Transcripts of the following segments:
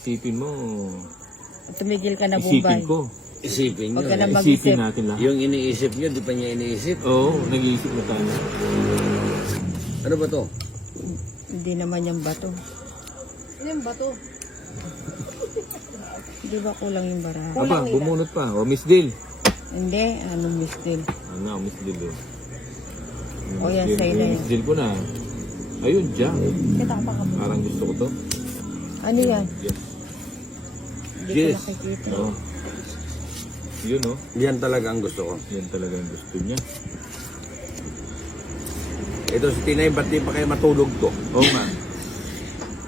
Isipin mo. Tumigil ka na, Isipin Bombay. ko. Isipin nyo. Huwag ka na mag-isip. Isipin natin lahat. Yung iniisip nyo, di pa niya iniisip. Oo, nag-iisip na tayo. Ano ba to? Hindi naman yung bato. Ano yung bato? Di ba kulang yung baraha? Aba, bumunot pa. O, Miss Dil. Hindi, ano Miss Dil? Ano, Miss Dil. O yan, sa'yo na Miss yan. Dil ko na. Ayun, Jack. Kita ka pa ka. Parang gusto ko to. Ano yan? Yes. Hindi ko Yes. nakikita. Oo. Yun, oh. Yan talaga ang gusto ko. Yan talaga yung gusto niya. Ito si Tinay, ba't di pa kayo matulog to? Oo nga.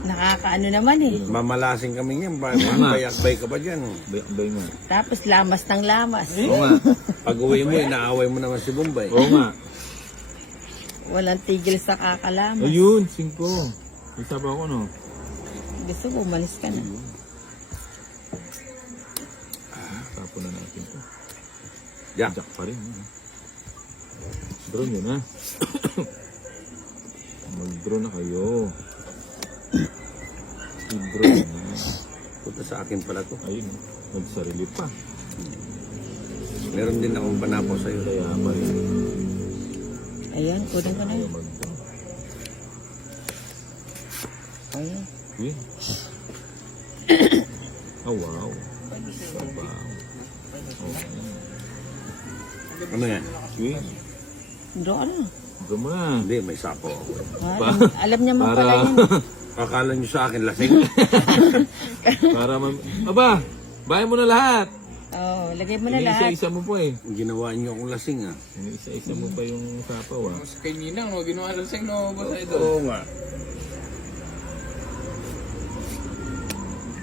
Nakakaano naman eh. Mamalasing kami niyan. nga. Bayakbay ka ba dyan? Bay nga. Tapos lamas ng lamas. Oo nga. Pag uwi mo, inaaway mo naman si Bombay. Oo nga. Walang tigil sa kakalamas. Ayun, 5. Isa ba ako, no? Gusto ko, umalis ka na. Tapo na natin to. Jack. Jack pa rin. Draw nyo na. Mag-draw na kayo. I-draw na. Punta sa akin pala to. Ayun, nagsarili pa. Meron din akong panapo sa'yo. Kaya pa rin. Ayan, kunin ko na Ayaw yun. mag-draw. Ayan. Uy. Oh, wow. Sabaw. Ano yan? Uy. Draw ka na. Draw mo na. Hindi, may sapo ako. Alam niya mo pala yun. Akala nyo sa akin, lasing. Para Aba! Bahay mo na lahat! Oo, lagay mo na lahat. Isa-isa mo pa eh. Ginawa nyo akong lasing, ah. Isa-isa mo pa yung sapaw ah. Kay Ninang, no, ginawa lang sa'yo, no, boss idol. Oo nga.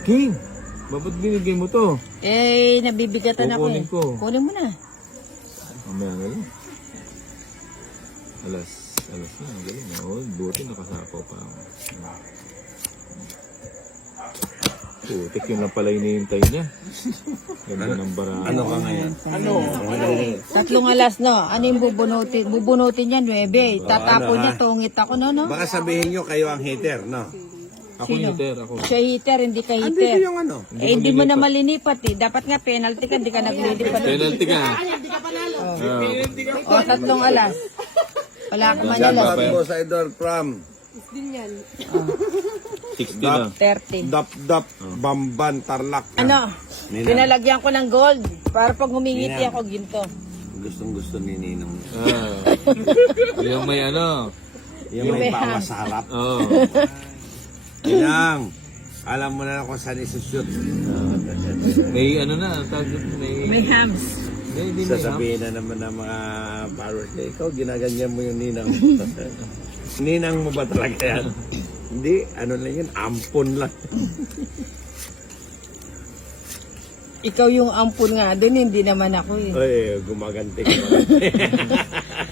King! Ba't binigay mo to? Eh, nabibigatan ako eh. Kukunin ko. Kunin mo na. Mamaya nga lang. Alas na. Ang galing. Oo, buti nakasapaw pa ako. Putik yun lang pala hinihintay niya. Ganda ng barang. Ano ka ngayon? Ano? 3 alas, no? Ano yung bubunutin? Bubunutin niya, 9. Tatapon ano, niya, ha? tungit ako, no? Baka sabihin nyo kayo ang hater, no? Ako Sino? hitter, ako. Siya heater, hindi ka Andito heater. yung ano? Eh, hindi mo na malinipat eh. Dapat nga penalty ka, hindi ka naglilipat. Penalty ka. O, 3 alas. Wala ka man Shout alas. out mo sa idol from Din yan. 60 na. 30. Dap Bamban Tarlac. Ano? Ninang. Pinalagyan ko ng gold. Para pag humingiti Ninang. ako, ginto. Gustong gusto ni Ninong. Yung may ano. Yung may bawas sa harap. Oo. Ninang, alam mo na kung saan isushoot. May ano na. Tawag doon, May hams. Hindi Sasabihin na naman ng mga followers na ikaw, ginaganyan mo yung Ninang mo. Ninang mo ba talaga yan? Hindi, ano lang yun, ampon lang. Ikaw yung ampun nga dun, hindi naman ako eh. Ay, gumaganti.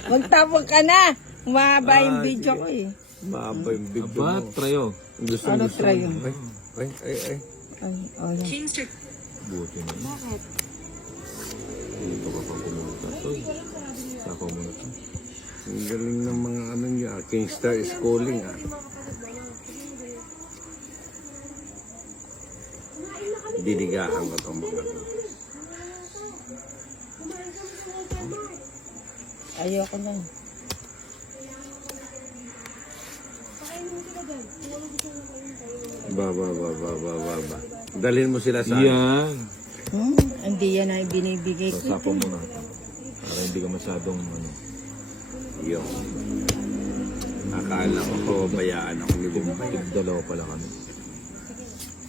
Magtapon ka na! Umahaba yung video ko eh. Mahaba yung video Aba, mo. trayo. Gusto Ano gusto try mo. yun? Ay. Ay, oh yan. Buti na. Dito ka pang pumunta. Uy, sako mo na to. Ang galing ng mga ano niya, Kingstar is calling ah. Diligahan ko itong mga ano. Ayoko na. Ba. Dalhin mo sila sa Yan. Hindi yan ay binibigay So, ko. sako mo na. Para hindi ka masyadong ano. iyo. Akala ko bayaan ako ni Bombay. Dalawa pala kami.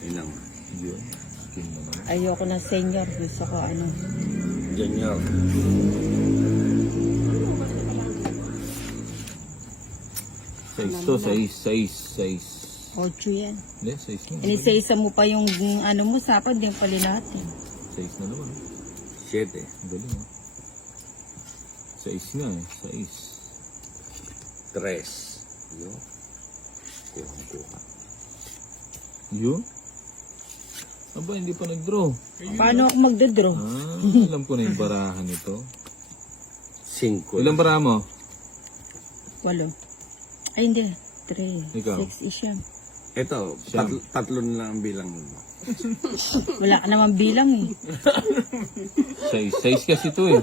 Inang. Yun. Skin naman. Ayoko na senior. Gusto ko ano. Junior. Size. 8 yan. Hindi, size na. Inisa-isa mo pa yung ano mo, sapad din pali natin. Size na naman. 7. Galing ah. Size nga eh. Size. 3. Iyo. Kuha. Yun? Aba, hindi pa nag-draw. Paano ako magdodraw? Alam ko na yung barahan nito. 5. Ilang barahan mo? 8. Ay hindi. 3. Ikaw? 6 is yan. Ito, Siyam. tatlo na lang ang bilang mo. Wala ka naman bilang eh. Size kasi to eh.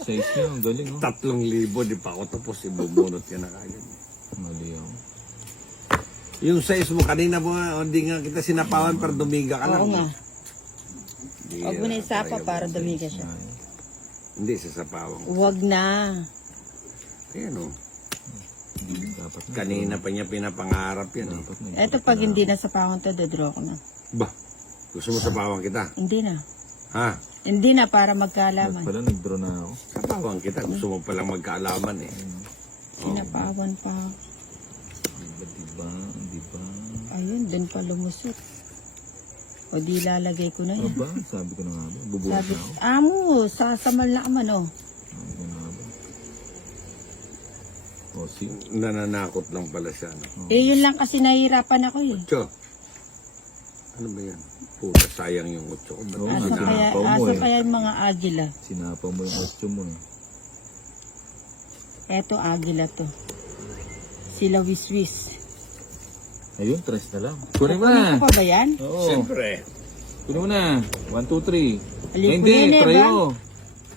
Size niya, ang galing oh. 3,000, di pa ako tapos, ibubunot ka na kagad. Mali oh. Yung size mo, kanina mo nga, hindi nga kita sinapawan, pero dumiga ka lang. Oo nga. Di, Huwag mo na isapa para dumiga siya. Hindi, sasapawan. Huwag na. Ayan o. Hindi, dapat na. Kanina pa niya pinapangarap yan. Dapat na. Eto pag hindi na sa pangon to, dodraw ko na. Ba, gusto mo sapawan kita? Hindi na. Ha? Hindi na para Dapat magkaalaman. pala, nag-draw na ako. Sapawan kita, gusto mo palang magkaalaman eh. Sinapawan pa. Diba? Diba? Ayun, dun pa lumusot. O di lalagay ko na yan. Aba, sabi ko na nga ba? Bubuhat Sabi, na ako. amo, sasamal na man oh. Sabi ko na nga ba? O, see? Nananakot lang pala siya. No? Eh yun lang kasi nahihirapan ako eh. Utso. Ano ba yan? Puta, sayang yung utso ko. Oo nga, Asa kaya, sinapaw mo asa eh. kaya yung mga agila? Sinapaw mo yung otso mo eh. Eto agila to. Sila wiswis. Ayun, tres na lang. Kunin mo Ano na. pa ba yan? Oo. Siyempre. Kunin mo na. 1, 2, 3. Aliko Hindi, nene, ba? trayo.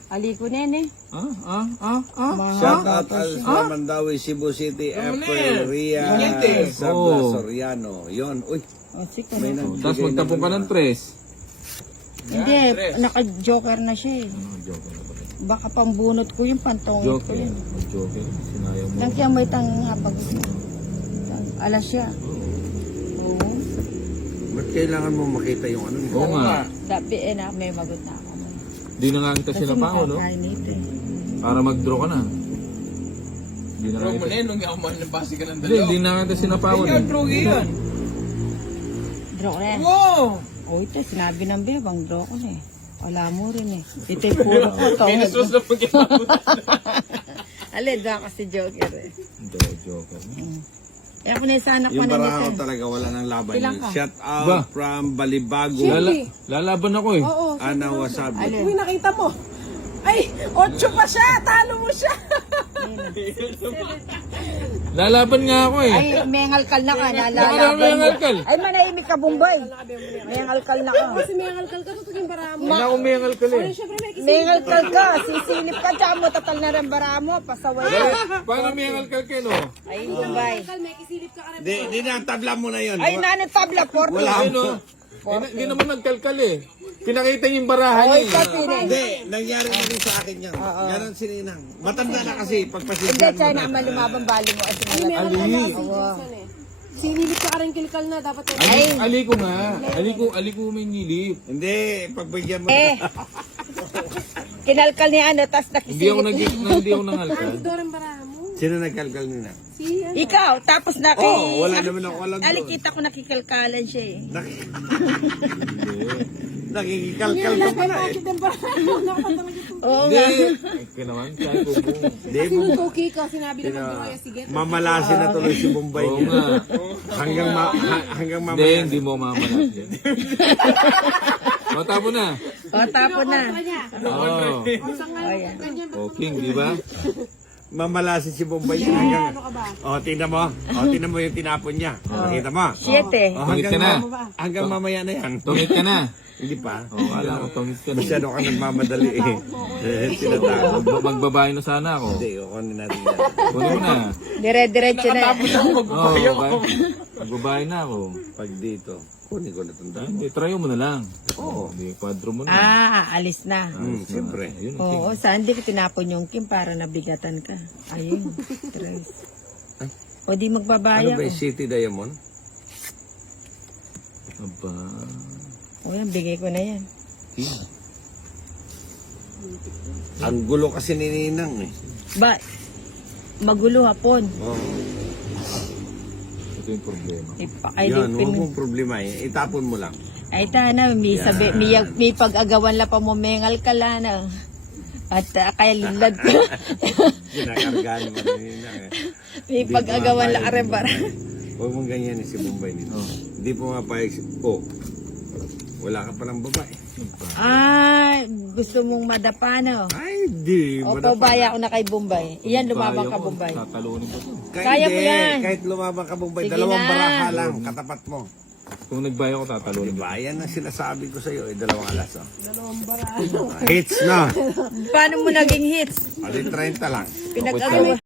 Aliko nene. Mga Shout out Alsra Mandawi, Cebu City, April, Ria, Sabla, Oo. Soriano. Yun, uy. O, sige. May Tapos magtapon ka ng tres. Hindi, naka-joker na siya eh. Ano, joke na pala. Baka pambunot ko yung pantong ko Joke eh. yun. Joke eh. Sinayang mo. Lang kaya may tangapag. Alas siya. Oo. Ba't kailangan mo makita yung ano? Oo nga. Dabi eh na, may magot na ako. Di na nga kita Kasi sinapaw, no? makakain ito eh. Para mag-draw ka na. Di na nga Draw mo kita. na yun, nung ako man nabasi ka ng Hindi, dalaw. di na nga kita sinapawan eh. Draw yun. Draw ko na yan. Wow! Oh, ito, sinabi ng bebang, draw ko na eh. Wala mo rin eh. Ito yung puro ko. Pinasos na pagkakabot. Alin, draw kasi joker eh. Hindi, joke. Eh, ako na sana ko Yung na baraho nito. talaga, wala nang laban. Ilang Yun. ka? Shout out Ba? from Balibago, Lalaban ako eh. Oo. Ana Wasabi. Alin? Uy, nakita mo. Ay, 8 pa siya. Talo mo siya. Lalaban nga ako eh. Ay, may ngalkal na ka, Baka nalalaban may mo. ngalkal. Ay, manahimik ka, Bumbay. May ngalkal na ka. Kasi may ngalkal ka. Tutugin yung bara mo. Hindi na ako may ngalkal eh. Siyempre, may May ngalkal ka, sisilip ka, tsaka mo tatal na rin bara mo, pasaway ka. Paano may ngalkal kayo, no? Ay, Bumbay. ngalkal. May kisilip ka ka rin. Di na, tabla mo na yun. Ay, nanay tabla, 40. Wala Ay, no? Hindi naman nagkalkal eh. Pinakita niyo yung barahan Ay, niya eh. pati rin. Hindi, nangyari na rin sa akin yan. Ganon si Ninang. Matanda na kasi, Hindi, pagpasensyahan tsaka mo na. naman lumabang bali mo. Ay, May ngalkal sinalatan. na kasi minsan eh. Sinilip ka ka rin kilkal na. Dapat Aliko nga. Aliko may ngilip. Hindi, pagbigyan mo Eh, kinalkal ni ano, tas Hindi ako nakisilip. hindi ako nangalkal. Ito rin bara mo. Sino nagkalkal nina? Si ano. Ikaw, tapos Oo, wala naman ako alam doon. Alikita ko nakikalkalan siya eh. Nakikikalkal ka pala eh. Bakit ang bara mo? Nakapatangin ito. Oo nga. Kaya naman, sabi ko po. Hindi Kasi mo. yung cookie ka, sinabi na mag-draw. Sige. Mamalasin na tuloy si Bombay Oo niya. nga. Hanggang Hindi, mamaya. hindi mo mamalat yan. O, tapo na. O, tapon na. Oo. Ayan. O, King, di ba? Mamalasin si Bombay niya hanggang... O, tingnan mo. O, tingnan mo yung tinapon niya. O, nakita mo. 7. O, Tungit ka na. hanggang mamaya na yan. Tungit ka na. Hindi pa. O, alam ko, tungit ka na. Masyado ka nagmamadali eh. Tinatawag. Magbabae na sana ako. Hindi, kukunin natin yan. Kunin mo na. Dire-diretso na. Oo, magbabae na ako. Pag dito, kunin ko na itong dami. Hindi, try mo na lang. Oo. Hindi, kwadro mo na. Alis na. Siyempre. Ayun, Oo, saan di ko tinapon yung Kim para nabigatan ka. Ayun, Trace. O di Ano magbabaya ba ko. yung City Diamond? Aba. O yan, bigay ko na yan. King. Ang gulo kasi ni Ninang eh. Ba, magulo hapon. Oo. Ito yung problema. Yan, Ipakailipin huwag mo. mong problema eh. Itapon mo lang. Ay, tana, may, may pag-agawan la pa mo, mengal ka la na. At kaya lilad ko. Ginakargaan mo ni Ninang eh. May pag-agawan la arebara. Huwag mong ganyan eh, si Bombay nito. Hindi po mapayag si... Oh, wala ka palang babae. Ah, gusto mong madapa no? Ay, di. O, pabaya ko na kay Bombay. Iyan, lumabang ka Bombay. Tatalunin ko to. Kaya mo yan. Kahit lumabang ka Bombay, Sige dalawang na. baraha lang, katapat mo. Kung nagbayo ko, tatalunin ko. Bayan na sinasabi ko sa'yo, 2 alas. Oh. Hits na. Paano mo naging hits? Pali 30 lang. Pinag-agawan.